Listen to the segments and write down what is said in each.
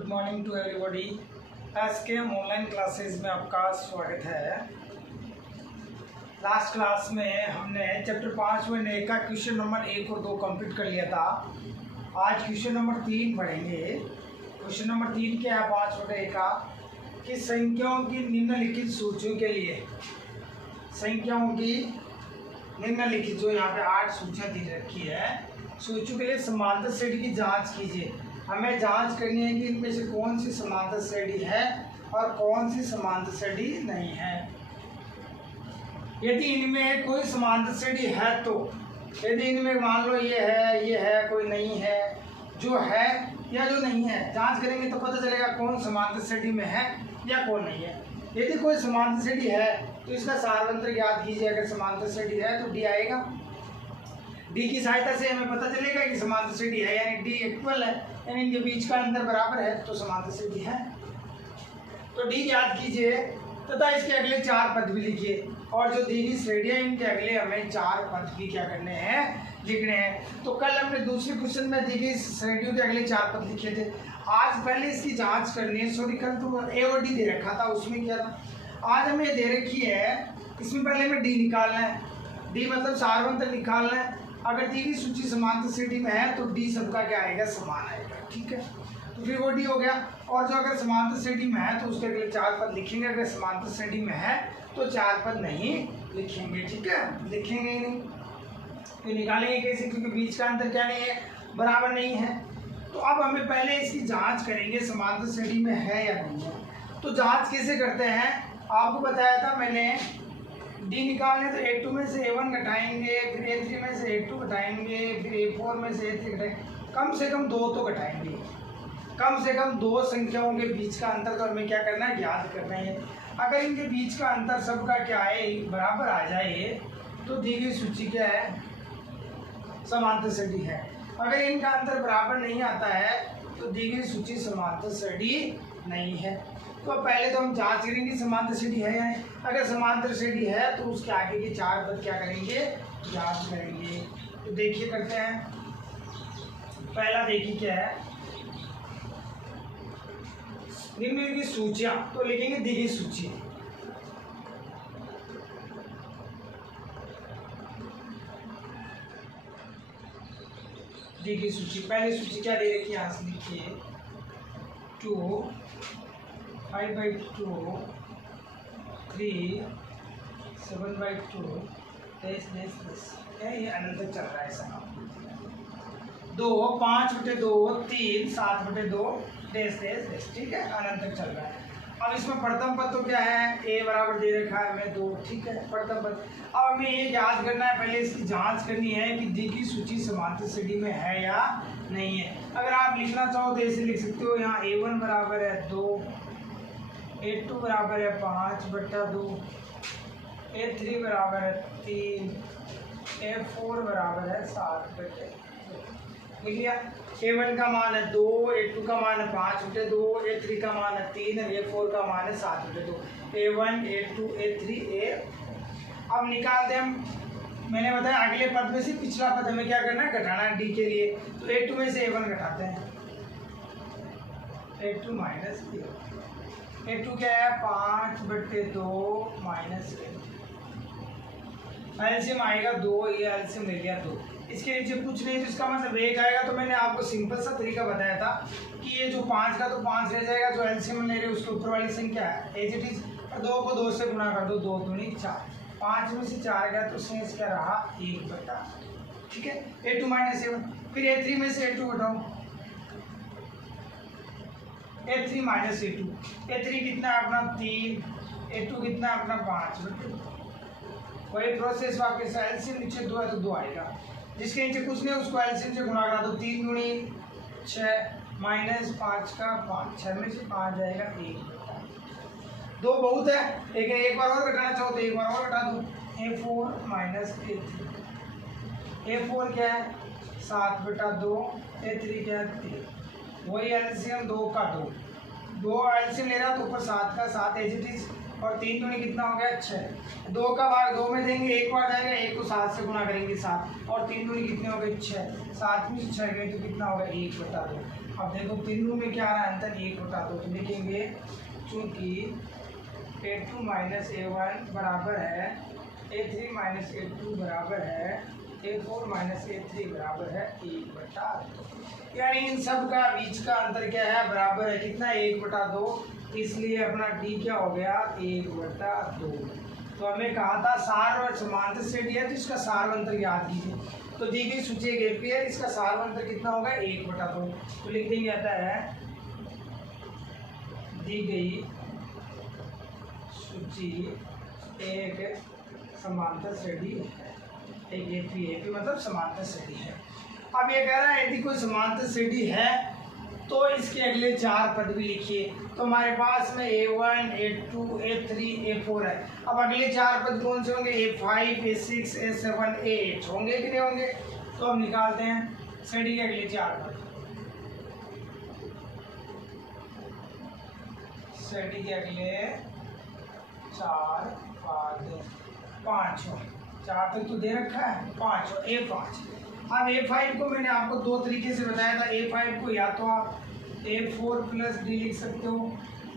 Good morning to everybody. आज के online classes में आपका स्वागत है। लास्ट क्लास में हमने चैप्टर 5 में ने का क्वेश्चन नंबर 1 और 2 कंप्लीट कर लिया था। आज क्वेश्चन नंबर 3 पढ़ेंगे। क्वेश्चन नंबर 3 क्या है 5/1 का कि संख्याओं की निम्नलिखित सूचियों के लिए संख्याओं की निम्नलिखित जो यहाँ पे 8 सूचियाँ दी रखी है, सूचियों के लिए समांतर श्रेणी की जांच कीजिए। हमें जांच करनी है कि इनमें से कौन सी समांतर श्रेणी है और कौन सी समांतर श्रेणी नहीं है। यदि इनमें कोई समांतर श्रेणी है तो यदि इनमें मान लो ये है कोई नहीं है, जो है या जो नहीं है, जांच करेंगे तो पता चलेगा कौन समांतर श्रेणी में है या कौन नहीं है। यदि कोई समांतर श्रेणी है तो इसका सार्वत्रिक ज्ञात कीजिए। अगर समांतर श्रेणी है तो डी आएगा। डी की सहायता से हमें पता चलेगा कि समांतर श्रेणी है, यानी डी इक्वल है, यानी इनके बीच का अंतर बराबर है तो समांतर श्रेणी है। तो डी याद कीजिए तथा इसके अगले 4 पद भी लिखिए, और जो दी गई श्रेणियाँ इनके अगले हमें 4 पद भी क्या करने हैं, लिखने हैं। तो कल हमने दूसरे क्वेश्चन में दी गई श्रेणियों के अगले 4 पद लिखे थे। आज पहले इसकी जांच करनी है। सॉरी, कल तो ए और डी दे रखा था, उसमें क्या था। आज हमें ये दे रखी है, इसमें पहले हमें डी निकालना है। डी मतलब सार्वत्रिक निकालना है। अगर दी गई सूची समांतर श्रेणी में है तो डी सबका क्या आएगा, समान आएगा। ठीक है, तो फिर वो डी हो गया। और जो अगर समांतर श्रेणी में है तो उसके अगले 4 पद लिखेंगे। अगर समांतर श्रेणी में है तो 4 पद नहीं लिखेंगे। ठीक है, लिखेंगे ही नहीं तो निकालेंगे कैसे, क्योंकि बीच का अंतर क्या नहीं है, बराबर नहीं है। तो अब हमें पहले इसकी जांच करेंगे समांतर श्रेणी में है या नहीं है। तो जांच कैसे करते हैं आपको बताया था मैंने। डी निकालने तो A2 में से A1 घटाएंगे, फिर A3 में से A2 घटाएंगे, फिर A4 में से A3 घटाएंगे। कम से कम 2 तो घटाएंगे। कम से कम 2 संख्याओं के बीच का अंतर तो हमें क्या करना है, याद करना है। अगर इनके बीच का अंतर सबका क्या है, बराबर आ जाए तो दी गई सूची क्या है, समांतर श्रेणी है। अगर इनका अंतर बराबर नहीं आता है तो दी गई सूची समांतर श्रेणी नहीं है। तो पहले तो हम जांच करेंगे समांतर श्रेणी है या नहीं। अगर समांतर श्रेणी है तो उसके आगे के 4 पद क्या करेंगे, जांच करेंगे। तो देखिए करते हैं। पहला देखिए क्या है, निम्नलिखित सूचियां, तो लिखेंगे दी गई सूची। दी गई सूची, पहली सूची क्या दे रखी है, यहाँ से लिखिए 2 5/2 3 7/2 ये अनंत चल रहा है ऐसा। 2 5/2 3 7/2 ठीक है, अनंत तक चल रहा है। अब इसमें प्रथम पद तो क्या है, a बराबर दे रखा है हमें 2। ठीक है, प्रथम पद। अब हमें ये याद करना है, पहले इसकी जांच करनी है कि दी की सूची समांतर श्रेणी में है या नहीं है। अगर आप लिखना चाहो तो ऐसे लिख सकते हो, यहाँ A1 बराबर है 2, A2 बराबर है 5/2, A3 बराबर है 3, A4 बराबर है 7/2। लिख लिया। A1 का मान है 2, A2 का मान है 5/2, A3 का मान है 3, A4 का मान है 7/2। A1 A2 A3 A। अब निकालते हम। मैंने बताया अगले पद में से पिछला पद हमें क्या करना है, घटाना है डी के लिए। तो A2 में से A1 घटाते हैं, A2 माइनस A2 क्या है 5/2 माइनस एलसीएम आएगा 2, ये एलसीएम ले लिया 2। इसके नीचे कुछ नहीं, तो इसका मतलब 1 आएगा। तो मैंने आपको सिंपल सा तरीका बताया था कि ये जो 5 का तो 5 रह जाएगा, जो एलसीएम ले रहे हैं उसके ऊपर वाली संख्या है एज इट इज, और 2 को 2 से गुणा कर दो, 2 दूनी 4। 5 में से 4 गया तो शेष क्या रहा, 1/। ठीक है, A2 माइनस A1। फिर A3 में से A2 घटाओ, A3 माइनस A2। A3 कितना अपना 3, A2 कितना अपना 5/2। वही प्रोसेस वापस, एलसीएम नीचे 2 है तो 2 आएगा। जिसके नीचे कुछ नहीं उसको एलसीएम से गुणा करा दो, 3 दूनी 6 माइनस 5 का 5, 6 में से 5 जाएगा 1/2। 2 बहुत है, लेकिन एक बार और घटाना चाहो तो एक बार और घटा दो। A4 minus A3। A4 क्या है 7/2, A3 क्या है 3। वही एलसीएम 2 का 2 एलसीएम ले रहा तो ऊपर 7 का 7 एज इट इज, और 3 दूनी कितना हो गया 6। 2 का भाग 2 में देंगे, 1 बार जाएगा, 1 को 7 से गुना करेंगे 7, और 3 दूनी कितने हो गए 6, 7 में से 6 गए तो कितना होगा 1/2। अब देखो 3 दूनी में क्या आ रहा है अंतर 1/2, तो लिखेंगे चूंकि A2 माइनस A1 बराबर है A3 माइनस A2 बराबर है A4 माइनस A3 बराबर है 1/2। यानी इन सब का बीच का अंतर क्या है, बराबर है कितना 1/2, इसलिए अपना D क्या हो गया 1/2। तो हमें कहा था सार और समांतर श्रेणी है तो इसका सारवंतर याद कीजिए। तो दी गई सूची एक एपी है, इसका सारवंतर कितना होगा 1/2। तो लिख देंगे आता है दी गई सूची एक समांतर श्रेणी है, एक एपी मतलब समांतर श्रेणी है। अब ये कह रहा है यदि कोई समांतर श्रेणी है तो इसके अगले 4 पद भी लिखिए। तो हमारे पास में A1, A2, A3, A4 है। अब अगले 4 पद कौन से होंगे, A5, A6, A7, A8 होंगे कि नहीं होंगे। तो हम निकालते हैं श्रेणी के अगले 4 पद। श्रेणी के अगले 4 पद 5 4 तक तो दे रखा है 5 A5। अब A5 को मैंने आपको 2 तरीके से बताया था। A5 को या तो आप A4 प्लस D लिख सकते हो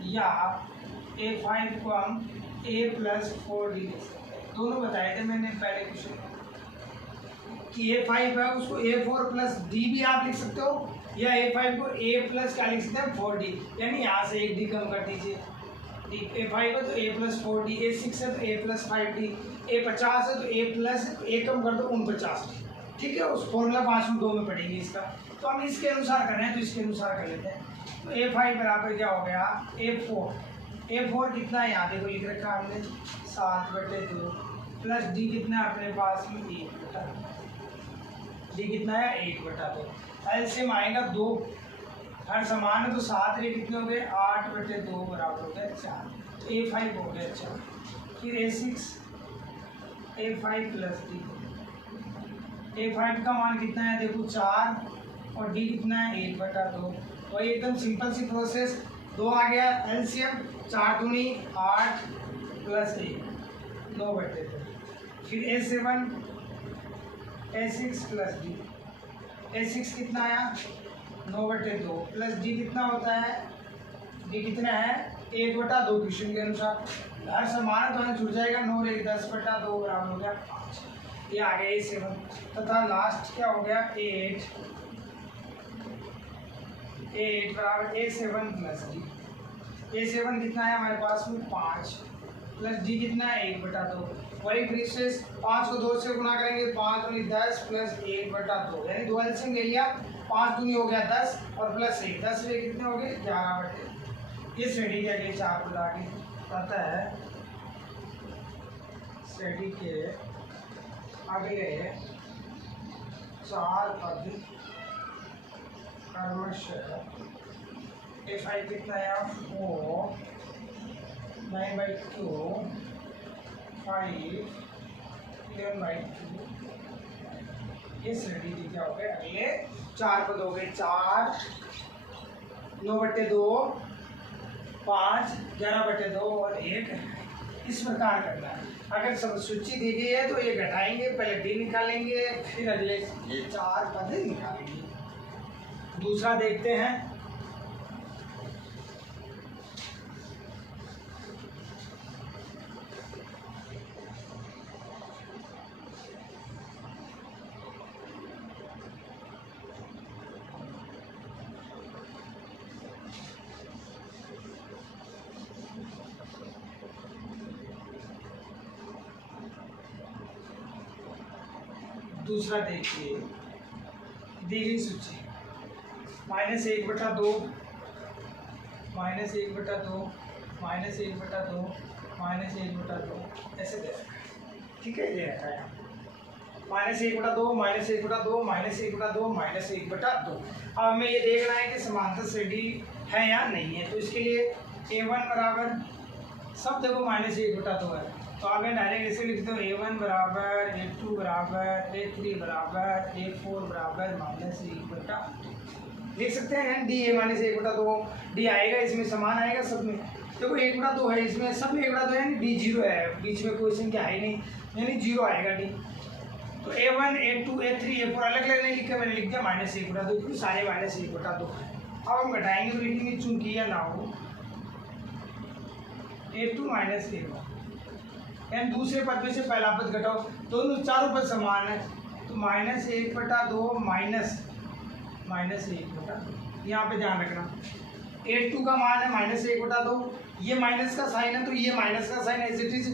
या A5 को हम A प्लस 4D लिख सकते हैं। दोनों बताए थे मैंने पहले क्वेश्चन कि A5 है उसको A4 प्लस D भी आप लिख सकते हो या A5 को A प्लस क्या लिख सकते हैं 4D, यानी यहाँ से 1D कम कर दीजिए। A5 है तो A प्लस 4D, A6 है तो A प्लस 5D, A50 है तो A प्लस A कम कर दो 49D। ठीक है, उस फॉर्मूला 5 में 2 में पढ़ेंगे इसका। तो हम इसके अनुसार कर रहे हैं तो इसके अनुसार कर लेते हैं। तो A5 बराबर क्या हो गया A4 कितना है यहाँ देखो लिख रखा हमने 7/2 प्लस D कितना है अपने पास में 1/2। D कितना है 1/2। एलसीएम आएगा 2, हर समान है तो 7 रे कितने हो गए 8/2 बराबर हो गया 4। तो A5 हो गया 4। फिर A6 A5 plus D, A5 का मान कितना है देखो 4 और D कितना है 1/2। तो एकदम सिंपल सी प्रोसेस, 2 आ गया एलसीएम 4 दूनी 8 प्लस 1 9/2। फिर A7 A6 plus D, A6 कितना आया 9/2 प्लस D कितना होता है D कितना है 1/2 क्वेश्चन के अनुसार। हर समान तो हमें छूट जाएगा 9 और 1 10/2 बराबर हो गया 5। ये आ गया A7 तथा लास्ट क्या हो गया 8 बराबर A7 प्लस D। A7 कितना है हमारे पास में 5 प्लस D कितना है 1/2। वही फिर से 5 को 2 से गुना करेंगे 5 दूनी 10 प्लस 1/2, यानी 2 एलसीएम ले लिया 5 दूनी हो गया 10 और प्लस 1 10 रे कितने हो गए 11/2। ये श्रेणी के अगले 4 पद आगे आता है। श्रेणी के अगले 4 पद क्रमशः A5 कितना है 4 9/2 5 11/2। ये श्रेणी की क्या हो गए अगले 4 पद हो गए 4 9/2 5 11/2 और 1। इस प्रकार करना है। अगर सब सूची दी गई है तो ये घटाएंगे, पहले D निकालेंगे फिर अगले ये 4 पद निकालेंगे। दूसरा देखते हैं। दूसरा देखिए दी गई सूची -1/2 -1/2 -1/2 -1/2 ऐसे दे रखा है। ठीक है, ये रखा है -1/2 -1/2 -1/2 -1/2। अब हमें ये देखना है कि समांतर श्रेणी है या नहीं है। तो इसके लिए A1 बराबर सब देखो -1/2 है तो आप डायरेक्ट ऐसे लिखते हो A1 बराबर A2 बराबर A3 बराबर A4 बराबर -1/2। लिख सकते हैं डी ए माइनस 1/2 डी आएगा, इसमें समान आएगा सब में। देखो 1/2 है, इसमें सब में 1/2 है, यानी डी 0 है, बीच में कोई संख्या है ही नहीं, यानी 0 आएगा डी। तो A1 A2 A3 A4 अलग अलग नहीं लिखा, मैंने लिख दिया -1/2 क्योंकि सारे -1/2 है। अब हम घटाएंगे तो लिखेंगे चूंकि यह ना हो A2 - A1, यानी दूसरे पद में से पहला पद घटाओ, दोनों चारों पद समान है, तो -1/2 -1/2 यहाँ पे ध्यान रखना। A2 का मान है -1/2, ये माइनस का साइन है तो ये माइनस का साइन है इट इज।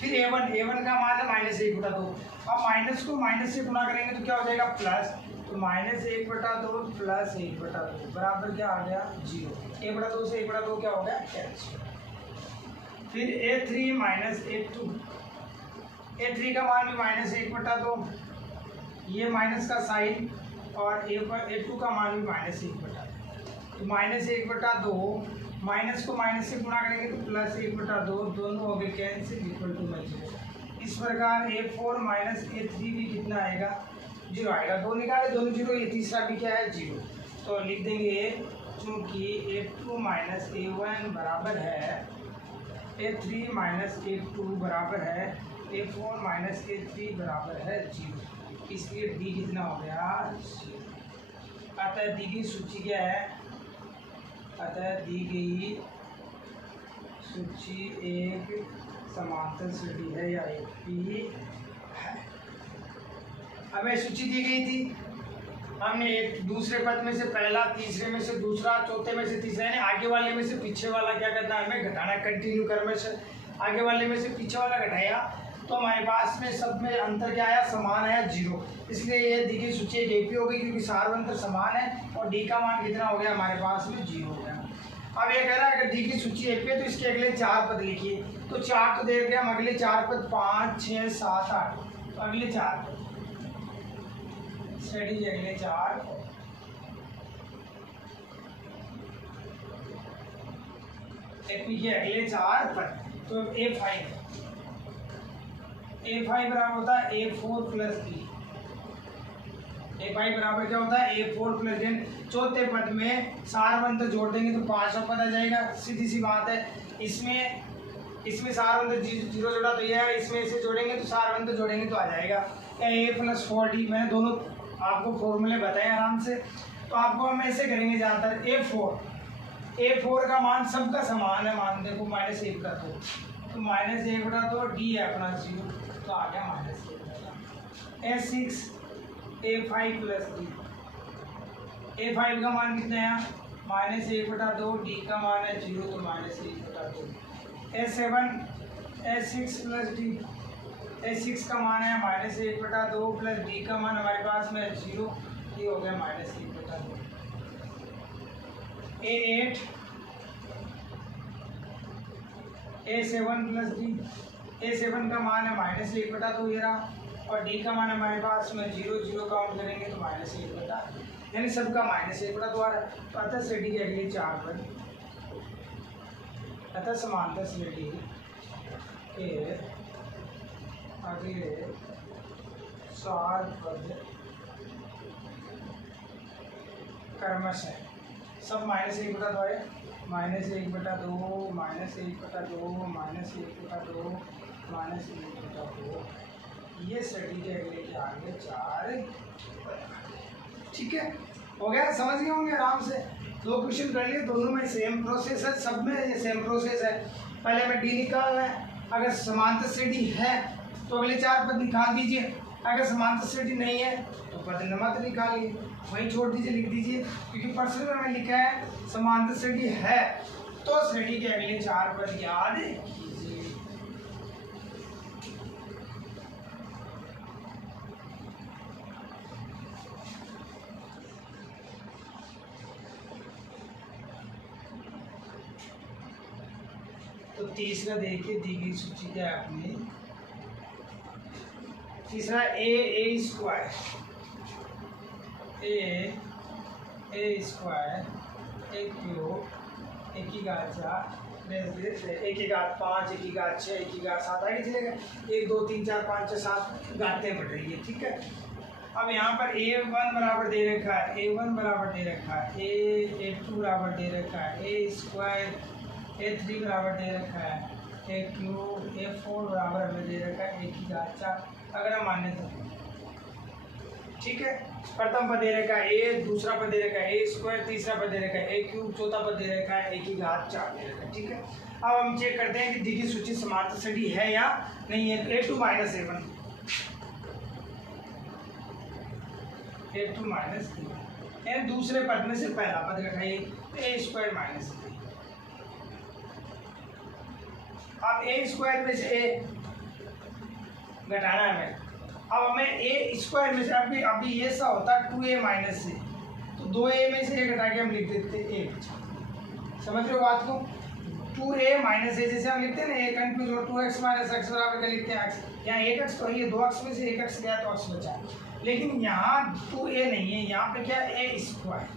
फिर A1 का मान है -1/2, अब माइनस को माइनस से गुणा करेंगे तो क्या हो जाएगा प्लस, तो -1/2 प्लस 1/2 बराबर क्या आ गया 0। 1/2 से 1/2 क्या हो गया कैंसिल। फिर A3 - A2, A3 का मान भी -1/2, ये माइनस का साइन, और A2 का मान भी -1/2, तो -1/2 माइनस को माइनस से गुणा करेंगे तो +1/2, दोनों हो गए कैंसिल, इक्वल टू -0। इस प्रकार A4 - A3 भी कितना आएगा 0 आएगा, 2 निकाले, दोनों 0, ये तीसरा भी क्या है 0। तो लिख देंगे चूँकि A2 - A1 बराबर है A3 - A2 बराबर है A4 - A3 बराबर है 0, इसलिए D कितना हो गया 0। अतः दी गई सूची क्या है, अतः दी गई सूची एक समांतर श्रेणी है या एक पी है। हमें सूची दी गई थी, हमने एक दूसरे पद में से पहला, तीसरे में से दूसरा, चौथे में से तीसरा, यानी आगे वाले में से पीछे वाला क्या करना है हमें घटाना, कंटिन्यू क्रम से आगे वाले में से पीछे वाला घटाया तो हमारे पास में सब में अंतर क्या आया, समान आया 0, इसलिए ये दी गई सूची एक एपी हो गई क्योंकि सारे अंतर समान है और डी का मान कितना हो गया हमारे पास में 0 हो गया। अब ये कह रहा है अगर डी की सूची एपी है तो इसके अगले 4 पद लिखिए, तो 4 तो देख गया, हम अगले 4 पद 5 6 7 8, तो अगले 4 पद श्रेणी के अगले 4 एपी के अगले 4 पद, तो A5 बराबर होता है A4 + D, A5 बराबर क्या होता है A4 + D। चौथे पद में सारवंत जोड़ देंगे तो 5वां पद आ जाएगा, सीधी सी बात है। इसमें सारवंत 0 जोड़ा तो यह है, इसमें इसे जोड़ेंगे तो सारवंत जोड़ेंगे तो आ जाएगा A + 4D। मैंने दोनों आपको फॉर्मूले बताए आराम से, तो आपको हम ऐसे करेंगे ज़्यादातर। A4 का मान सबका समान है, मान देखो -1/2, तो -1/2 D है अपना 0, तो आ गया -1/2। A6 A5 + D, A5 का मान कितना है -1/2, D का मान है 0, तो -1/2। A7 A6 + D, A6 का मान है -1/2 प्लस D का मान हमारे पास में 0, ये हो गया -1/2। A8 A7 + D, A7 का मान है -1/2 ये रहा, और D का मान हमारे पास में 0 0 काउंट करेंगे तो -1/2, यानी सबका -1/2 आ रहा है। तो अतः श्रेणी के अगले 4 पद, अतः समांतर श्रेणी के अगले 4 पद क्रमशः सब -1/2 है, -1/2 -1/2 ये श्रेणी के अगले के आगे 4। ठीक है, हो गया, समझ गए होंगे आराम से। 2 क्वेश्चन कर लिए, दोनों में सेम प्रोसेस है, सब में ये सेम प्रोसेस है। पहले हमें डी निकालना है, अगर समांतर श्रेणी है तो अगले 4 पद निकाल दीजिए, अगर समांतर श्रेणी नहीं है तो पद मत निकालिए, वहीं छोड़ दीजिए, लिख दीजिए, क्योंकि प्रश्न में हमें लिखा है समांतर श्रेणी है तो श्रेणी के अगले 4 पद याद कीजिए। तो तीसरा देखिए दी गई सूची क्या है अपनी, तीसरा a² एक क्यूब 1/4 1/5 1/6 1/7 आगे चलेगा, 1 2 3 4 5 6 7 गातें बढ़ रही है। ठीक है, अब यहाँ पर a1 बराबर दे रखा है, a1 बराबर दे रखा है, a2 बराबर दे रखा है, a स्क्वायर, a3 बराबर दे रखा है, a क्यूब, a4 बराबर हमें दे रखा है, a की घात 4 अगर हम माने तो। ठीक है, प्रथम पद दे रखा है a, दूसरा पद दे रखा है a स्क्वायर, तीसरा पद दे रखा है a क्यूब, चौथा पद दे रखा है a की घात 4 दे रखा है। ठीक है, अब हम चेक करते हैं कि दी गई सूची समांतर श्रेणी है या नहीं है। a2 minus a1, a2 minus a1, दूसरे पद में से पहला पद घटाइए, a स्क्वायर माइनस a। अब a स्क्वायर में से a घटाना है हमें, अब हमें a स्क्वायर में से अभी ये सा होता 2a माइनस से, तो 2a में से a घटा के हम लिख देते 1। समझ रहे हो बात को? 2a माइनस a जैसे हम लिखते हैं ना, a कंफ्यूज हो 2x माइनस x बराबर क्या लिखते हैं x, यहाँ 1x तो ये 2x में से 1x गया तो x बचा, लेकिन यहाँ 2a नहीं है, यहाँ पे क्या है a स्क्वायर,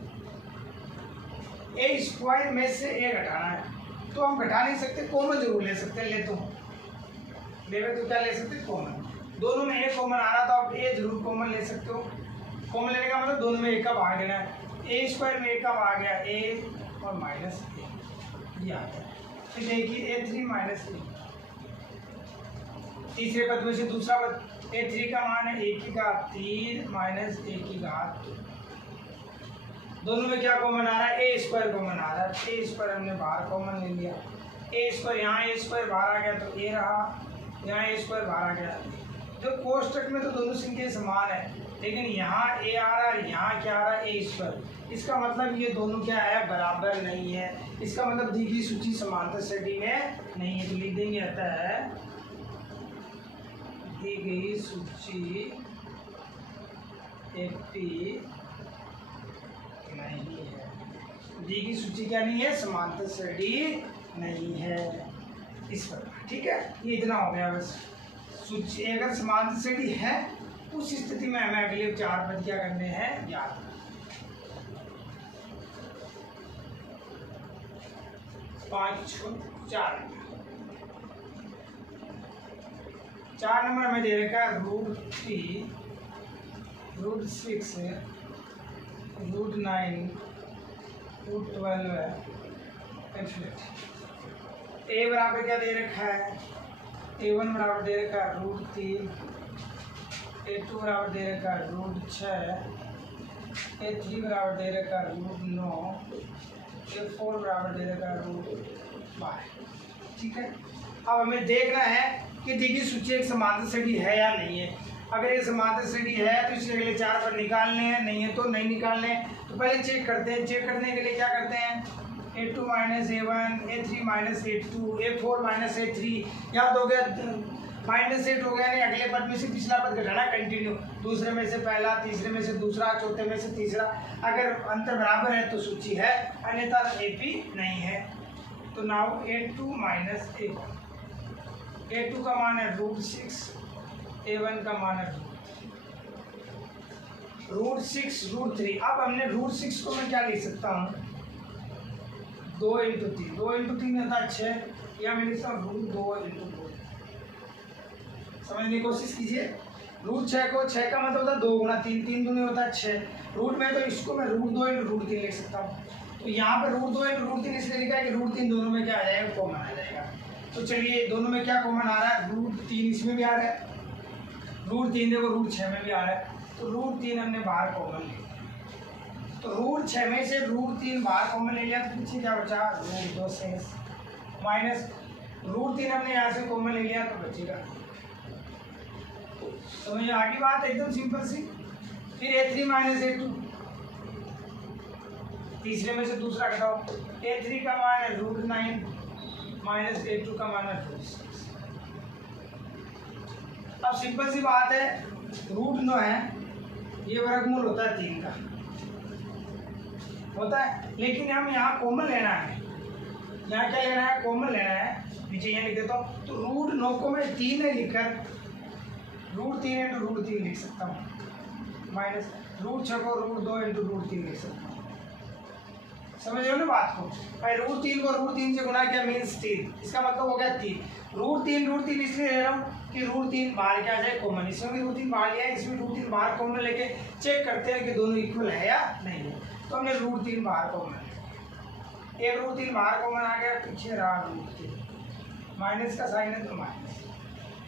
a स्क्वायर में से a घटाना है, तो हम घटा नहीं सकते, कॉमन जरूर ले सकते हैं, ले तो क्या ले सकते कॉमन, दोनों में एक कॉमन आ रहा तो आप ए जरूर कॉमन ले सकते हो। कॉमन लेने का मतलब दोनों में एक का भाग लेना है, ए स्क्वायर में एक का भाग गया ए और माइनस ए, ये आता है। फिर देखिए a3 माइनस ए, तीसरे पद में से दूसरा पद a3 का मान है a की घात 3 माइनस a की घात 2, दोनों में क्या कॉमन आ रहा है, ए स्क्वायर कॉमन आ रहा है, ए स्क्वायर हमने बाहर कॉमन ले लिया, ए स्क्वायर यहाँ ए स्क्वायर बाहर आ गया तो ए रहा, यहाँ ए स्क्वायर बाहर आ गया। जो कोष्टक में तो दोनों संख्या समान है, लेकिन यहाँ a आ रहा है, यहाँ क्या आ रहा है a स्क्वायर, इसका मतलब ये दोनों क्या है, बराबर नहीं है, इसका मतलब दी गई सूची समांतर श्रेणी में नहीं है। तो लिख देंगे अतः दी गई सूची एकटी नहीं है, दी गई सूची क्या नहीं है, समांतर श्रेणी नहीं है, इस प्रकार। ठीक है, ये इतना हो गया बस। सूची अगर समांतर श्रेणी है उस स्थिति में हमें अगले 4 पद क्या करने हैं, याद। 5 4 नंबर में दे रखा है √3 √6 √9 √12 है। a बराबर क्या दे रखा है, a1 बराबर दे रखा है √3, a2 बराबर दे रखा है √6, a3 बराबर दे रखा है √9, a4 बराबर दे रखा है √12। ठीक है, अब हमें देखना है कि दी गई सूची एक समांतर श्रेणी है या नहीं है। अगर ये समांतर श्रेणी है तो इसके अगले 4 पद निकालने हैं, नहीं है तो नहीं निकालने। तो पहले चेक करते हैं, चेक करने के लिए क्या करते हैं, a2 minus a1, a3 minus a2, a4 minus a3, याद हो गया, -8 हो गया, नहीं अगले पद में से पिछला पद घटाना कंटिन्यू, दूसरे में से पहला, तीसरे में से दूसरा, चौथे में से तीसरा, अगर अंतर बराबर है तो सूची है, अन्यथा AP नहीं है। तो now a2 minus a1, a2 का मान है √6, a1 का मान है √6 √3। अब हमने √6 को मैं क्या लिख सकता हूँ, 2 × 3, 2 × 3 होता है 6, या मैं लिखता हूँ √2 × 2। समझने की कोशिश कीजिए, √6 को 6 का मतलब होता है 2 × 3, 3 दूनी होता है 6, रूट में तो इसको मैं √2 × √3 लिख सकता हूँ। तो यहाँ पर √2 × √3 इसलिए लिखा है कि √3 दोनों में क्या आ जाएगा, कॉमन आ जाएगा। तो चलिए दोनों में क्या कॉमन आ रहा है, √3 इसमें भी आ रहा है, √3 देखो √6 में भी आ रहा है, तो √3 हमने बाहर कॉमन ले लिया। तो √6 में से √3 बाहर कॉमन ले लिया, तो पीछे क्या बचा, √2 से माइनस √3 हमने यहाँ से कॉमन ले लिया तो बचेगा। तो ये आगे बात एकदम सिंपल सी। फिर a3 माइनस a2, तीसरे में से दूसरा घटाओ, a3 का मान है √9 माइनस a2 का मान है √6। अब सिंपल सी बात है, √9 है, ये वर्गमूल होता है 3 का होता है, लेकिन हम यहाँ कॉमन लेना है, यहाँ क्या लेना है, कॉमन लेना है। नीचे यहाँ लिख देता हूँ, तो √9 को मैं 3 है लिखकर √3 × √3 लिख सकता हूँ, माइनस √6 को √2 × √3 लिख सकता हूँ। समझ रहे हो ना बात को, भाई √3 को √3 से गुना किया मीन्स 3, इसका मतलब हो गया 3। रूट 3 इसलिए ले रहा हूँ कि रूट 3 बाहर क्या जाए कॉमन, इसमें भी रूट 3 बाहर लिया है, इसमें रूट 3 बाहर कॉमन लेके चेक करते हैं कि दोनों इक्वल है या नहीं है। तो हमने रूट 3 बाहर कॉमन, एक रूट 3 बाहर कॉमन आ गया, पीछे रहा रूट 3, माइनस का साइन है तो माइनस,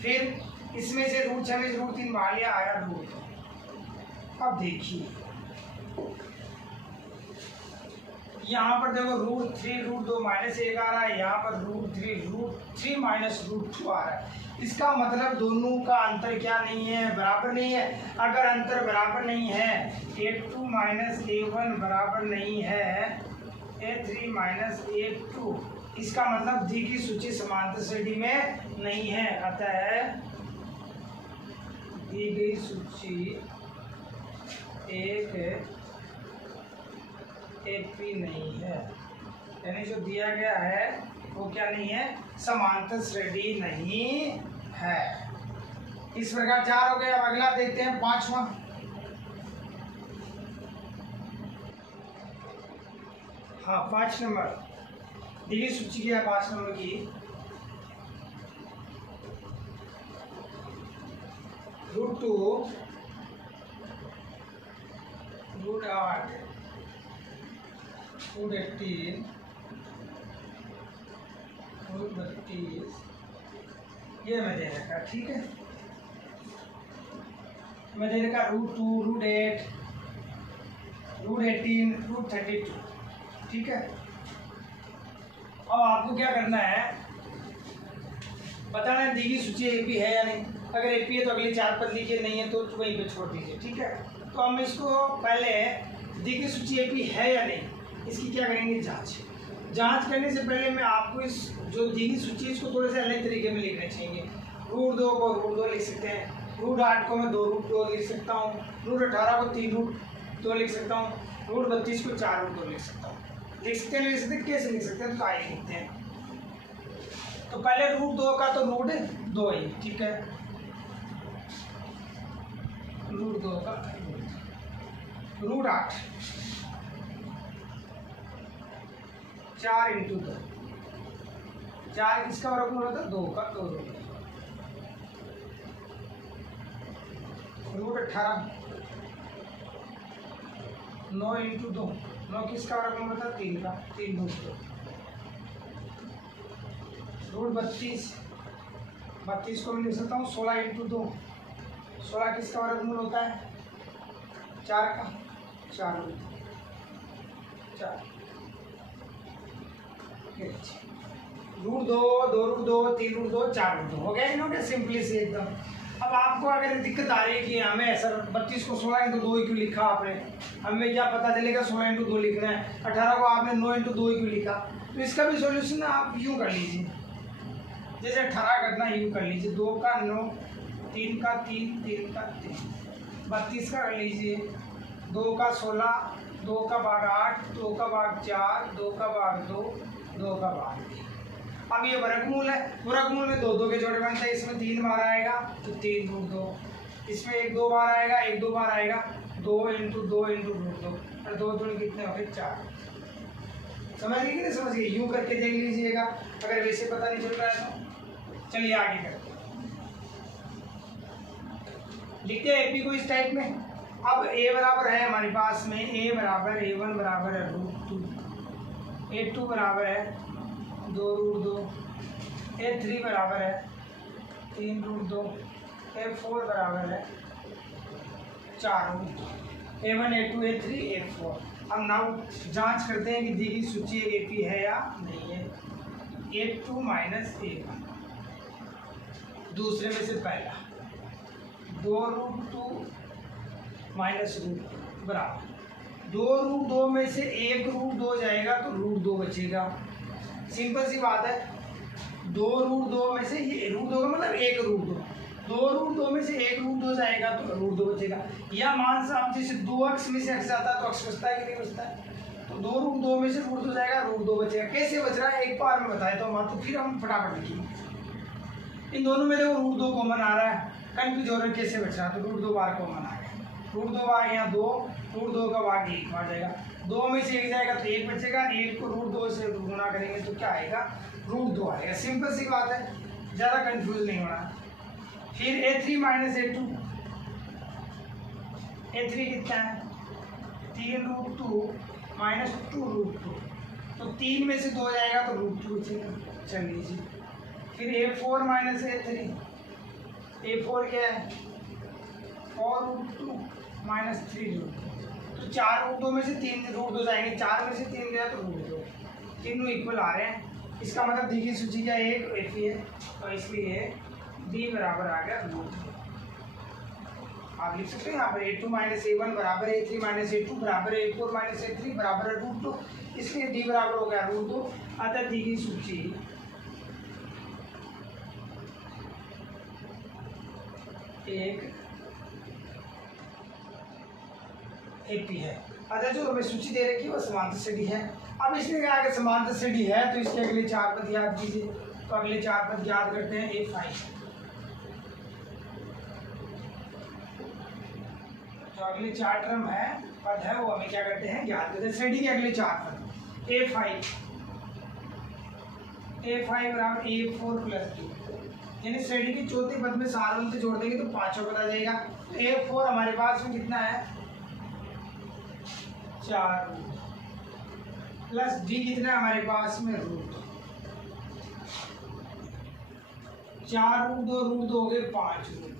फिर इसमें से रूट 6 में रूट 3 बाहर लिया, आया रूट। अब देखिए यहाँ पर देखो रूट 2 माइनस 1 आ रहा है, यहाँ पर रूट 3 माइनस रूट 2 आ रहा है। इसका मतलब दोनों का अंतर क्या नहीं है, बराबर नहीं है। अगर अंतर बराबर नहीं है, a2 माइनस a1 बराबर नहीं है a3 माइनस a2, इसका मतलब दी की सूची समांतर श्रेणी में नहीं है। अतः दी गई सूची एक एपी नहीं है, यानी जो दिया गया है वो क्या नहीं है, समांतर श्रेणी नहीं है। इस प्रकार 4 हो गया। अब अगला देखते हैं 5वां। हाँ 5 नंबर दी गई सूची क्या है 5 नंबर की, रूट 2 रूट 8 रूट 18 रूट 32, ये मैं दे रखा, ठीक है। मैं दे रखा रूट 2 रूट 8 रूट 18 रूट 32, ठीक है। अब आपको क्या करना है, बताना है दी गई सूची एपी है या नहीं। अगर एपी है तो अगले 4 पद लिखिए, नहीं है तो वहीं पे छोड़ दीजिए, ठीक है। तो हम इसको पहले दी गई सूची एपी है या नहीं, इसकी क्या करेंगे, जांच करने से पहले मैं आपको इस जो दी गई सूची इसको थोड़े से अलग तरीके में लिखना चाहिए। रूट 2 को रूट 2 लिख सकते हैं, रूट 8 को मैं 2 रूट 2 लिख सकता हूँ, रूट 18 को 3 रूट 2 लिख सकता हूँ, रूट 32 को 4 रूट 2 लिख सकता हूँ। लिख सकते हैं कैसे लिख सकते हैं, तो आइए लिखते हैं। तो पहले रूट 2 का तो रूट 2 ही, ठीक है। रूट 2 का रूट 8 4 इंटू 2, 4 किसका वर्गमूल होता है, 2 का, 2 रूट 18 9 इंटू 2, 9 किसका वर्गमूल होता है, 3 का, 3 रूट 2। रूट 32 को मैं लिख सकता हूँ 16 इंटू 2, 16 किसका वर्गमूल होता है, 4 का, 4 root 4। Root 2 2 root 2 3 root 2 4 root 2 हो गया, इन्होंने सिंपली से एकदम। अब आपको अगर दिक्कत आ रही है कि हमें सर 32 को 16 इंटू 2 क्यों लिखा आपने, हमें क्या पता चलेगा 16 इंटू 2 लिखना है, 18 को आपने 9 इंटू 2 क्यों लिखा, तो इसका भी सॉल्यूशन आप यूँ कर लीजिए, जैसे 18 करना यूँ कर लीजिए, 2 का 9 3 का 3 3 का 3, 32 का कर लीजिए, 2 का 16 2 का भाग 8 2 का भाग 4 2 का भाग 2 2 का भाग 3। अब ये वर्गमूल है, वर्गमूल में 2 2 के जोड़े बनते हैं, इसमें 3 बार आएगा तो 3 रूट 2, इसमें 1 2 बार आएगा 1 2 बार आएगा, 2 इंटू 2 इंटू रूट 2, और 2 दूनी कितने हो गए 4। समझ गए कि नहीं समझ गए, यूँ करके देख लीजिएगा अगर वैसे पता नहीं चल रहा है तो। चलिए आगे करते हैं, लिखते हैं एपी को इस टाइप में। अब ए बराबर है हमारे पास में, ए बराबर a1 बराबर है रूट 2, a2 बराबर है 2 रूट 2, a3 बराबर है 3 रूट 2, a4 बराबर है 4 root 2, a1 a2 a3 a4। हम नाउ जांच करते हैं कि दी गई सूची एपी है या नहीं है। a2 माइनस a1, दूसरे में से पहला 2 रूट 2 माइनस रूट बराबर 2 रूट 2 में से 1 रूट 2 जाएगा तो रूट 2 बचेगा। सिंपल सी बात है, 2 रूट 2 में से ये रूट 2 का मतलब 1 रूट 2 रूट 2 में से 1 रूट 2 जाएगा तो रूट 2 बचेगा। या मान साहब जैसे 2 अक्स में से अक्स आता है तो अक्स बचता है कि नहीं बचता है, तो 2 रूट 2 में से रूट 2 जाएगा रूट 2 बचेगा। कैसे बच रहा है एक बार में बताए तो हम, तो फिर हम फटाफट लिखेंगे। इन दोनों में देखो रूट 2 कॉमन आ रहा है, कन्फ्यूज हो रहा है कैसे बच रहा है, तो रूट 2 बार कॉमन आ गया, रूट 2 बार यहाँ 2, रूट 2 का भाग 1 बार जाएगा, 2 में से 1 जाएगा तो 1 बचेगा, 1 को रूट 2 से गुणा करेंगे तो क्या आएगा, रूट 2 आएगा। सिंपल सी बात है, ज़्यादा कंफ्यूज नहीं होना। फिर A3 माइनस A2, A3 कितना है 3√2 माइनस 2√2, तो 3 में से 2 जाएगा तो √2 चल लीजिए। फिर A4 माइनस A3, A4 क्या है 4√2 माइनस 3√2, तो 4√2 में से 3√2 जाएंगे, 4 में से 3 गया तो √2, तीनों इक्वल आ रहे हैं। इसका मतलब दी की सूची क्या एक ही है, तो इसलिए D बराबर आ गया √2। आप लिख सकते हैं यहाँ पर A2 माइनस A1 बराबर A3 माइनस A2 बराबर A4 माइनस A3 बराबर √2, इसलिए D बराबर हो गया √2। अतः दी की सूची एक AP है। अतः जो हमें सूची दे रखी है वो समांतर श्रेणी है। अब इसमें क्या आगे समांतर श्रेणी है तो इसके अगले 4 पद याद कीजिए। तो अगले 4 पद याद करते हैं। A5, तो अगले 4 टर्म है पद है वो हमें क्या करते हैं याद करते हैं। श्रेणी के अगले 4 पद A5 बराबर A4 प्लस 2, यानी श्रेणी के चौथे पद में सारों से जोड़ देंगे तो 5वां पद आ जाएगा। तो A4 हमारे पास में कितना है 4 प्लस D कितना है हमारे पास में √2, 4√2 हो गए 5 √2,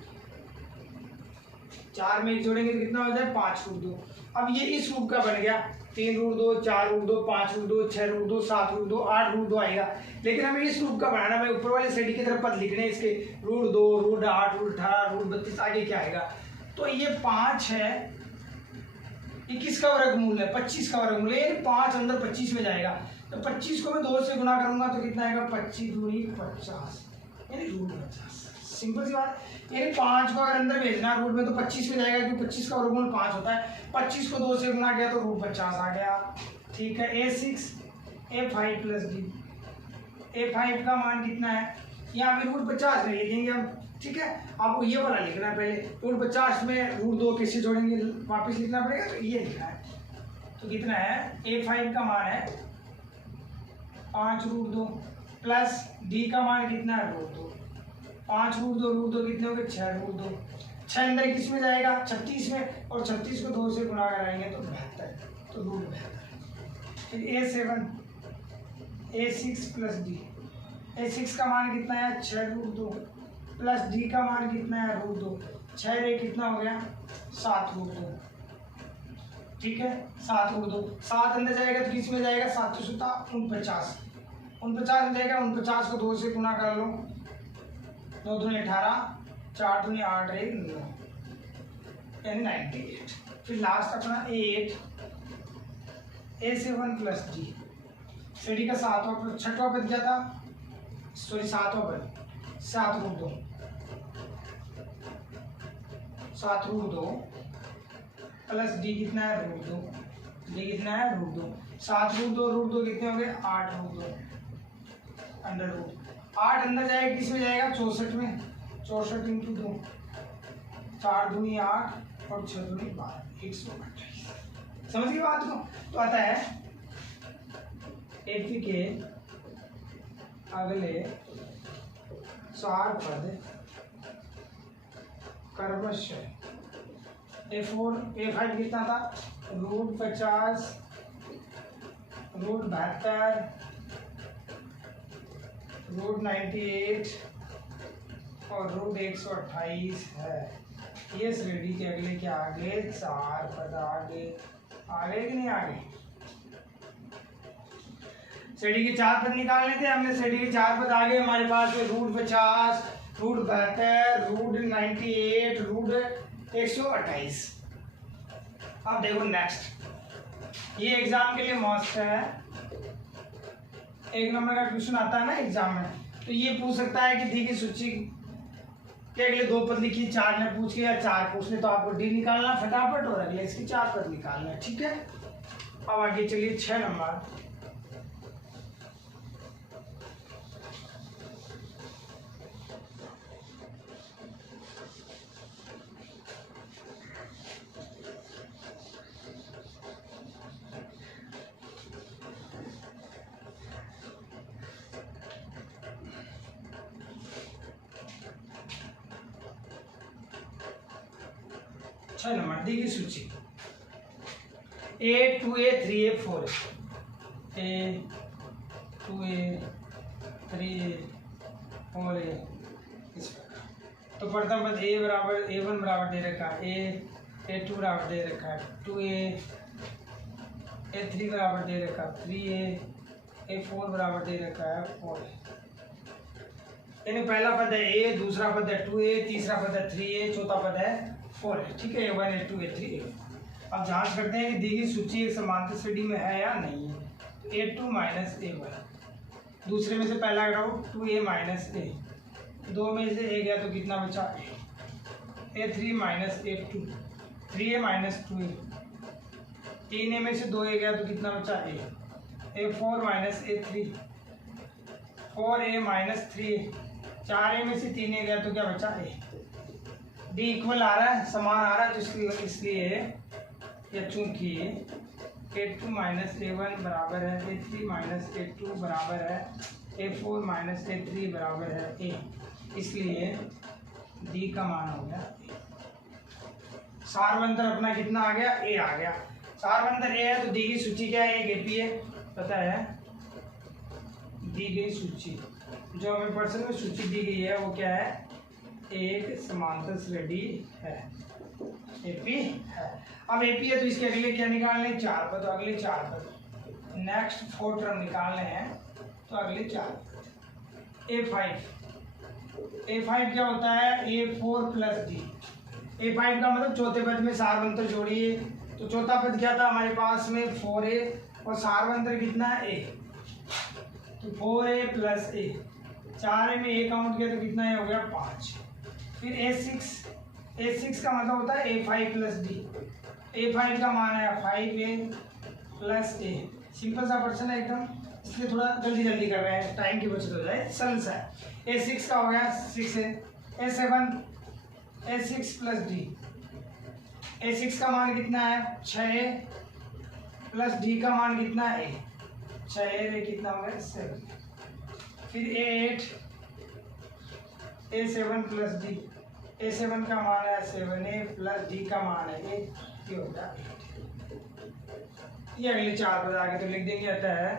4 में जोड़ेंगे तो कितना हो जाए 5 √2। अब ये इस रूप का बन गया 3√2 4√2 5√2 6√2 7√2 8√2 आएगा। लेकिन हमें इस रूप का बनाना, हमें ऊपर वाले श्रेणी की तरफ पद लिखने इसके √2 √8 √18 √32 आगे क्या आएगा। तो ये 5 है, ये किसका वर्गमूल है 25 का वर्गमूल है, ये 5 अंदर 25 में जाएगा। तो 25 को मैं 2 से गुना करूंगा तो कितना आएगा 25 दूनी 50 यानी √50। सिंपल सी बात, यानी 5 को अगर अंदर भेजना रूट में तो 25 में जाएगा क्योंकि 25 का वर्गमूल 5 होता है। 25 को 2 से गुना किया तो √50 आ गया। ठीक है। A6 A5 plus D, A5 का मान कितना है यहाँ पे √50 में लिखेंगे हम। ठीक है, आपको ये वाला लिखना है पहले, √50 में √2 कैसे जोड़ेंगे वापस लिखना पड़ेगा, तो ये लिखना है। तो कितना है A5 का मान है 5√2 प्लस D का मान कितना है √2, 5√2 कितने हो गए 6√2, 6 अंदर किस में जाएगा 36 में, और 36 को 2 से गुणा कराएंगे तो 72, तो √72। फिर A7 A6 plus D, A6 का मान कितना है 6√2 प्लस D का मान कितना है √2, 6 रे कितना हो गया 7√2। ठीक है, 7√2, 7 अंदर जाएगा तो किस में जाएगा 7 49, 49 में जाएगा, 49 को 2 से गुणा कर लो, 2 दूनी 18 4 दूनी 8 9 यानी 98। फिर लास्ट अपना A8 A7 प्लस D, श्रेणी का 6वां पद क्या था, सॉरी 7वां पद 7√2 प्लस D कितना है √2, D कितना है √2, 7√2 कितने हो गए 8√2 अंडर रूट, 8 अंदर जाएगा किस में जाएगा 64 में, 64 इंटू 2, 4 दूनी 8 और 6 दूनी 12 128। समझ गए बात को। तो आता है एपी के अगले 4 पद क्रमशः A4 A5 कितना था √50 √72 √98 और √128 है। ये श्रेणी के अगले क्या आगे 4 पद आगे कि नहीं आगे। श्रेणी के 4 पद निकालने थे हमने, श्रेणी के 4 पद आगे हमारे पास में √50 √72 √98 √128। अब देखो नेक्स्ट, ये एग्जाम के लिए मस्ट है, 1 नंबर का क्वेश्चन आता है ना एग्जाम में, तो ये पूछ सकता है कि दी की सूची के अगले 2 पद लिखिए, 4 ने पूछ के या 4 पूछ ले तो आपको डी निकालना फटाफट और अगले इसके 4 पद निकालना। ठीक है, अब आगे चलिए 6 नंबर। 6 नंबर दी गई सूची A 2A 3A 4A A 2A 3A 4A इस प्रकार। तो प्रथम पद A बराबर A1 बराबर दे रखा है A2 बराबर दे रखा है 2A A3 बराबर दे रखा है 3A A4 बराबर दे रखा है 4A। यानी पहला पद है A, दूसरा पद है 2A, तीसरा पद है 3A, चौथा पद है 4A। ठीक है, A1 A2 A3 A4। अब जांच करते हैं कि दी गई सूची एक समांतर श्रेणी में है या नहीं है। A2 माइनस A1, दूसरे में से पहला घटाओ 2A माइनस A, दो में से A गया तो कितना बचा A3 minus A2, 3A minus 2A, 3A में से 2A गया तो कितना बचा A4 minus A3, 4A minus 3A, 4A में से 3A गया तो क्या बचा A। डी इक्वल आ रहा है, समान आ रहा है, तो इसलिए या चूंकि A2 माइनस A1 बराबर है A3 माइनस A2 बराबर है A4 माइनस A3 बराबर है A, इसलिए डी का मान हो गया A। सारवंतर अपना कितना आ गया A आ गया। सारवंतर A है तो दी गई सूची क्या है, एक AP है, पता है। दी गई सूची जो हमें प्रश्न में सूची दी गई है वो क्या है, एक समांतर श्रेणी है, एपी है। अब एपी है तो इसके अगले क्या निकालने, 4 पद, तो अगले 4 पद, नेक्स्ट 4 टर्म निकालने हैं तो अगले 4 पद। A5 क्या होता है, A4 प्लस डी। A5 का मतलब चौथे पद में सारवंतर जोड़िए, तो चौथा पद क्या था हमारे पास में 4A और सारवंतर कितना है A, तो 4A प्लस A, 4A में A काउंट किया तो कितना हो गया 5। फिर A6 का मतलब होता है A5 प्लस डी। A5 का मान है 5A प्लस A। सिंपल सा प्रश्न है एकदम, इसलिए थोड़ा जल्दी जल्दी कर रहे हैं, टाइम की बचत हो जाए, सरल सा है। A6 का हो गया 6A, A7 A6 plus D. A6 का मान कितना है 6A प्लस डी का मान कितना है A, 6A कितना हो गया 7। फिर A8 A7 plus D, A7 का मान है 7A प्लस डी का मान है A, ये होगा 8। ये अगले 4 पद आगे तो लिख देंगे, आता है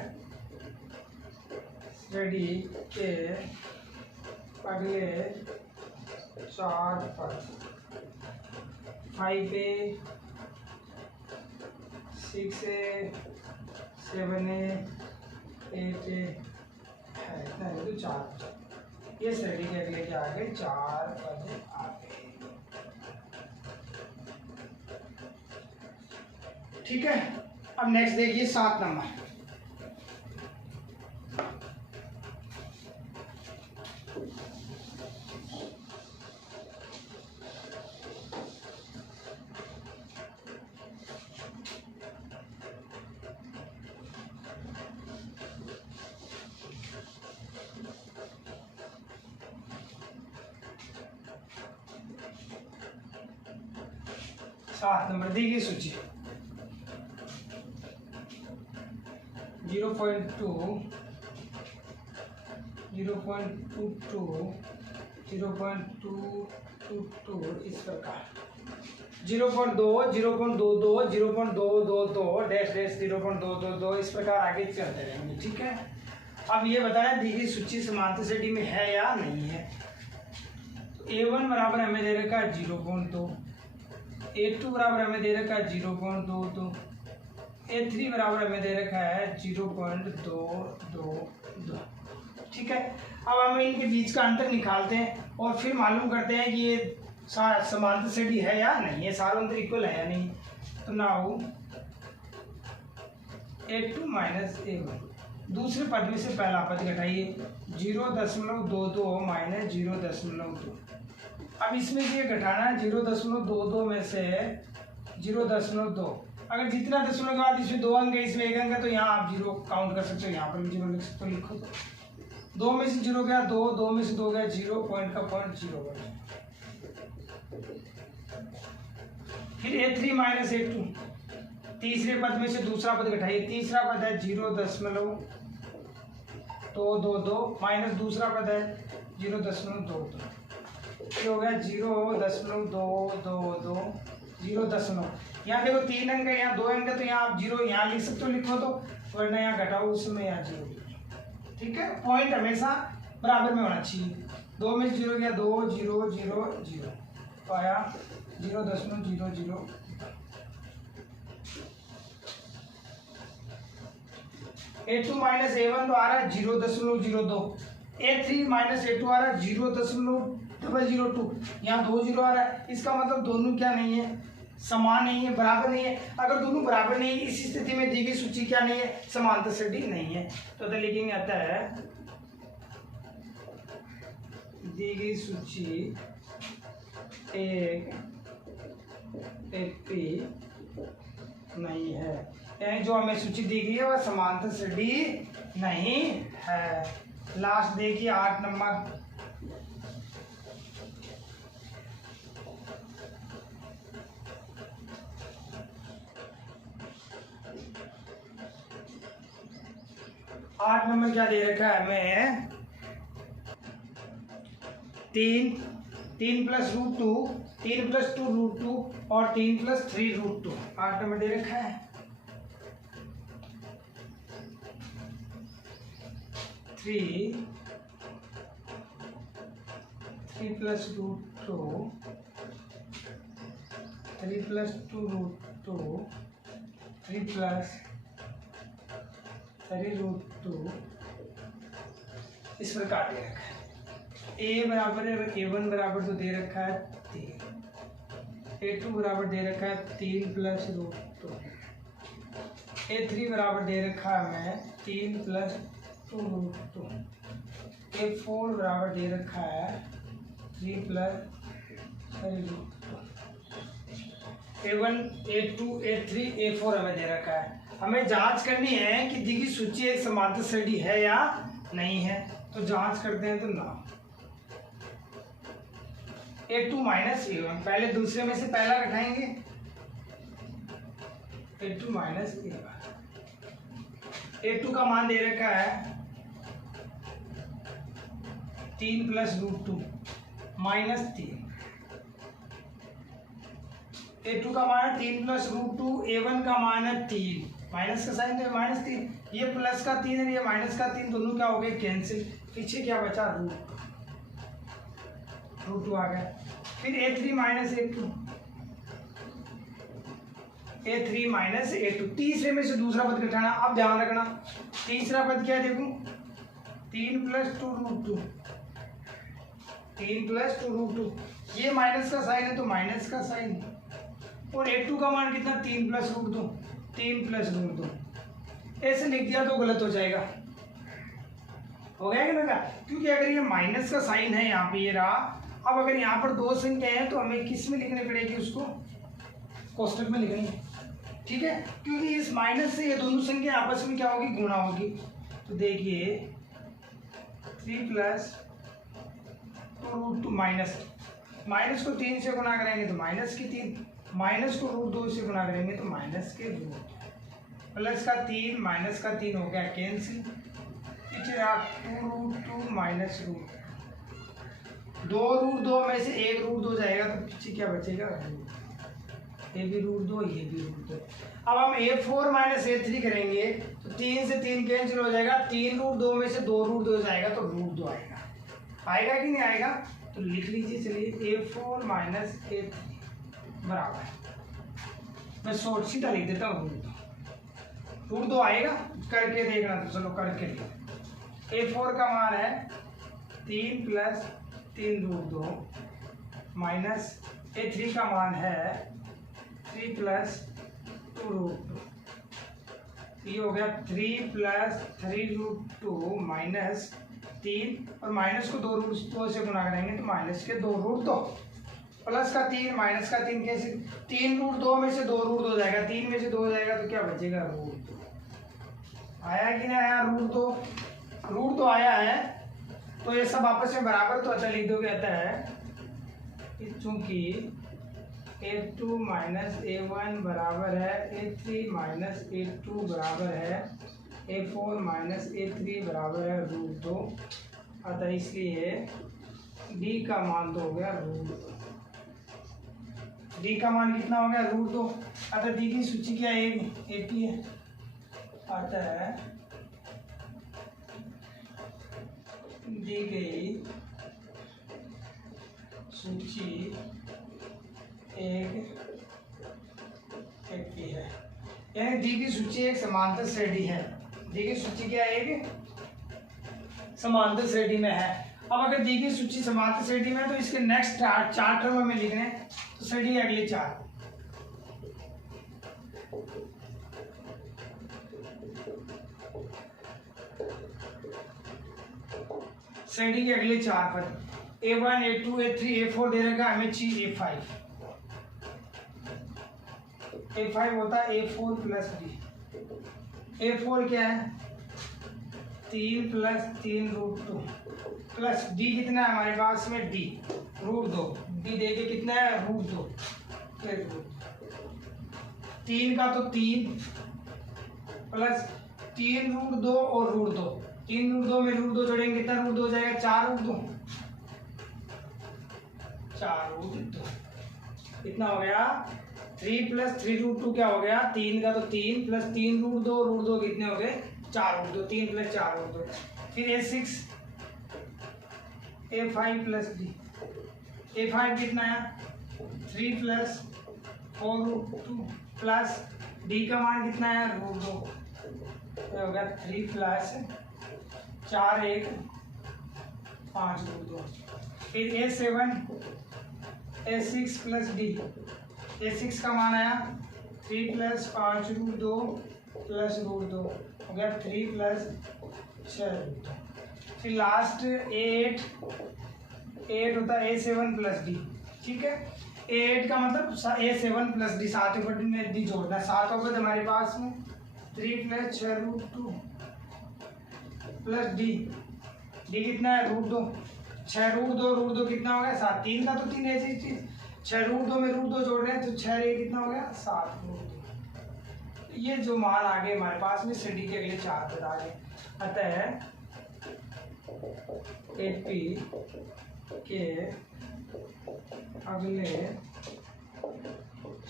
श्रेणी के अगले 4 पद 5A 6A 7A 8A है, इतना है तो 4। ये श्रेणी के अगले क्या आ गए, 4 पद आ गए। ठीक है, अब नेक्स्ट देखिए 7 नंबर। सात नंबर दी गई सूची 0.2 0.22 0.222 इस प्रकार 0.2 0.22 0.222 डैश डैश 0.222 इस प्रकार आगे चलते रहेंगे। ठीक है, अब ये बताना दी गई सूची समांतर श्रेणी में है या नहीं है। तो A1 बराबर हमें दे रखा है 0.2, A2 बराबर हमें दे रखा है 0.22, A3 बराबर हमें दे रखा है 0.222। ठीक है, अब हम इनके बीच का अंतर निकालते हैं और फिर मालूम करते हैं कि ये समांतर श्रेणी है या नहीं है, सारवंतर इक्वल है या नहीं। तो नाउ A2 माइनस A1, दूसरे पद में से पहला पद घटाइए, 0.22 माइनस 0.2। अब इसमें से ये घटाना है 0.22 में से 0.2। अगर जितना दशमलव के बाद इसमें 2 अंक है, इसमें 1 अंक है, तो यहाँ आप 0 काउंट कर सकते हो, यहाँ पर भी 0 लिख सकते हो, लिखो तो 2 में से 0 गया 2, 2 में से 2 गया 0, पॉइंट का पॉइंट 0 बचा। फिर A3 माइनस A2, तीसरे पद में से दूसरा पद घटाइए, तीसरा पद है 0.222 माइनस दूसरा पद है 0.22, ये हो गया 0.222 0.9। यहाँ देखो 3 अंक है, यहाँ 2 अंक है, तो यहाँ आप 0 यहाँ लिख सकते हो, लिखो तो, वरना यहाँ घटाओ उसमें यहाँ 0। ठीक है, पॉइंट हमेशा बराबर में होना चाहिए। 2 में 0 गया, 2 0 0 0 तो आया 0.00। A2 माइनस A1 तो आ रहा है 0.02। A3 माइनस A2 आ रहा है 0.002। यहाँ 2 0 आ रहा है, इसका मतलब दोनों क्या नहीं है, समान नहीं है, बराबर नहीं है। अगर दोनों बराबर नहीं है, इस स्थिति में दी गई सूची क्या नहीं है, समांतर श्रेणी नहीं है। तो लिखेंगे आता है दी गई सूची एक नहीं है, यानी जो हमें सूची दी गई है वह समांतर श्रेणी नहीं है। लास्ट देखिए 8 नंबर। आठ नंबर क्या दे रखा है हमें, 3 प्लस √2, 3 प्लस 2 √2 और 3 प्लस 3 √2। 8 नंबर दे रखा है। 3 प्लस √2, 3 प्लस 2 √2, 3 प्लस 3 √2 इस प्रकार दे रखा है। A बराबर है A1 बराबर तो दे रखा है 3, A2 बराबर दे रखा है 3 प्लस √2, A3 बराबर दे रखा है हमें 3 प्लस 2 √2, A4 बराबर दे रखा है 3 plus 3 √2। A1 A2 A3 A4 हमें दे रखा है। हमें जांच करनी है कि दी गई सूची एक समांतर श्रेणी है या नहीं है। तो जांच करते हैं, तो ना A2 माइनस A1, पहले दूसरे में से पहला घटाएंगे, A2 माइनस A1। A2 का मान दे रखा है 3 प्लस √2 माइनस 3। A2 का मान है 3 प्लस √2, A1 का मान है 3, माइनस का साइन है -3, ये प्लस का 3 है, ये माइनस का 3, दोनों क्या हो गए कैंसिल। पीछे क्या बचा, √2 आ गया। फिर A3 minus A2, A3 minus A2, तीसरे में से दूसरा पद घटाना। अब ध्यान रखना तीसरा पद क्या है, देखो 3 प्लस 2 √2, 3 प्लस 2 √2, ये माइनस का साइन है तो माइनस का साइन, और A2 का मान कितना 3 प्लस √2, 3 प्लस √2। ऐसे लिख दिया तो गलत हो जाएगा, हो गया कि ना, क्योंकि अगर ये माइनस का साइन है यहाँ पे ये रहा। अब अगर यहाँ पर दो संख्या है तो हमें किस में लिखनी पड़ेगी, उसको कोष्टक में लिखनी है। ठीक है, क्योंकि इस माइनस से ये दोनों संख्या आपस में क्या होगी, गुणा होगी। तो देखिए 3 प्लस 2 √2 माइनस को 3 से गुणा करेंगे तो माइनस की 3, माइनस को √2 से गुणा करेंगे तो माइनस के 2, प्लस का 3 माइनस का 3 हो गया कैंसिल। पीछे आप 2 √2 माइनस √2 में से एक √2 जाएगा तो पीछे क्या बचेगा, ये भी √2, ये भी √2। अब हम A4 माइनस A3 करेंगे तो 3 से 3 कैंसिल हो जाएगा, 3 √2 में से 2 √2 जाएगा तो √2 आएगा। आएगा कि नहीं आएगा, तो लिख लीजिए। चलिए A4 माइनस A3 बराबर, मैं शॉर्ट सीधा लिख देता हूँ, √2 आएगा, करके देखना। तो चलो करके लिख। A4 का मान है 3 प्लस 3 √2 माइनस A3 का मान है 3 प्लस 2 √2, ये हो गया 3 प्लस 3 √2 माइनस 3, और माइनस को 2 √2 से गुणा करेंगे तो माइनस के 2 √2, प्लस का 3 माइनस का 3 कैसे, 3 √2 में से 2 √2 जाएगा, 3 में से 2 जाएगा तो क्या बचेगा, √2। आया कि नहीं आया, √2 आया है। तो ये सब आपस में बराबर, तो अच्छा लिख दोगे, आता है चूंकि A2 माइनस A1 बराबर है A3 माइनस A2 बराबर है A4 माइनस A3 बराबर है √2, अतः इसलिए D का मान तो हो गया √2। डी का मान कितना हो गया √2। अतः दी की सूची क्या है AP है। अतः दी गई सूची एक AP है, यानी दी की सूची एक समांतर श्रेणी है। दी की सूची क्या है एक समांतर श्रेणी में है। अब अगर दी की सूची समांतर श्रेणी में है तो इसके नेक्स्ट चार टर्म हमें लिखने हैं, तो श्रेणी अगले चार। श्रेणी के अगले चार पद A1 A2 A3 A4 दे रखा हमें चाहिए A5। A5 होता है A4 प्लस D। A4 क्या है 3 प्लस 3√2 प्लस D कितना है हमारे पास में D √2। D देके कितना है √2 3 का तो 3 प्लस 3√2 और √2। 3√2 में √2 जोड़ेंगे कितना √2 हो जाएगा 4√2। 4√2 कितना हो गया 3 प्लस 3√2 क्या हो गया 3 का तो 3 प्लस 3√2 √2 कितने हो गए 4√2। 3 प्लस 4√2। फिर A6 A5 plus D। A5 कितना है 3 प्लस 4√2 प्लस D का मान कितना है √2 हो गया 3 प्लस 4 1 5√2। फिर A7 A6 plus D। A6 का मान आया 3 प्लस 5√2 प्लस √2 हो गया 3 प्लस 6√2। फिर लास्ट A8 होता है A7 प्लस D। ठीक है A8 का मतलब A7 प्लस D सातवें पद में D जोड़ना है। सातवां पद हमारे पास में 3 प्लस 6√2 प्लस D कितना है √2। 6√2 कितना हो गया 7। 3 का तो 3 ऐसी चीज 6√2 में √2 जोड़ रहे हैं तो 6 कितना हो गया 7√2। ये जो मान आ गए हमारे पास में श्रेणी के अगले चार पद आ गए। अतः AP के अगले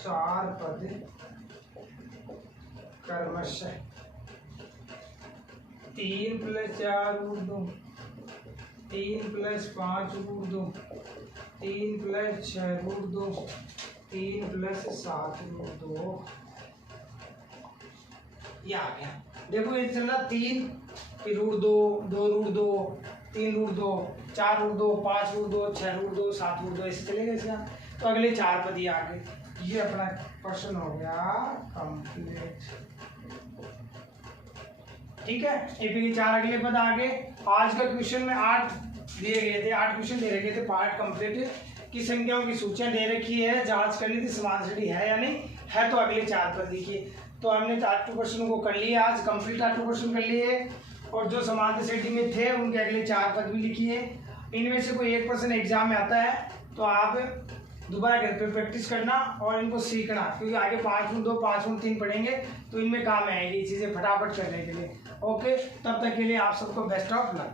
चार पद क्रमशः 3 प्लस 4√2 3 प्लस 5√2 3 प्लस 6√2 3 प्लस 7√2 ये आ गया। देखो ये चल रहा 3 फिर √2 2√2 3√2 4√2 5√2 6√2 7√2 ऐसे चलेगा इसका। तो अगले चार पद ही आ गए। ये अपना क्वेश्चन हो गया कंप्लीट। ठीक है एपी के चार अगले पद आ गए। आज का क्वेश्चन में 8 दिए गए थे, 8 क्वेश्चन दे रखे थे पार्ट कंप्लीट की संख्याओं की सूचियां दे रखी है, जांच करनी थी समान श्रेणी है या नहीं है। तो अगले चार पद देखिए। तो हमने 8 क्वेश्चन को कर लिया, आज कंप्लीट 8 क्वेश्चन कर लिए और जो समांतर श्रेणी में थे उनके अगले चार पद भी लिखिए। इनमें से कोई 1% एग्जाम में आता है तो आप दोबारा घर पे प्रैक्टिस करना और इनको सीखना, क्योंकि आगे 5/2 5/3 पढ़ेंगे तो इनमें काम आएगी चीज़ें फटाफट करने के लिए। ओके, तब तक के लिए आप सबको बेस्ट ऑफ लक।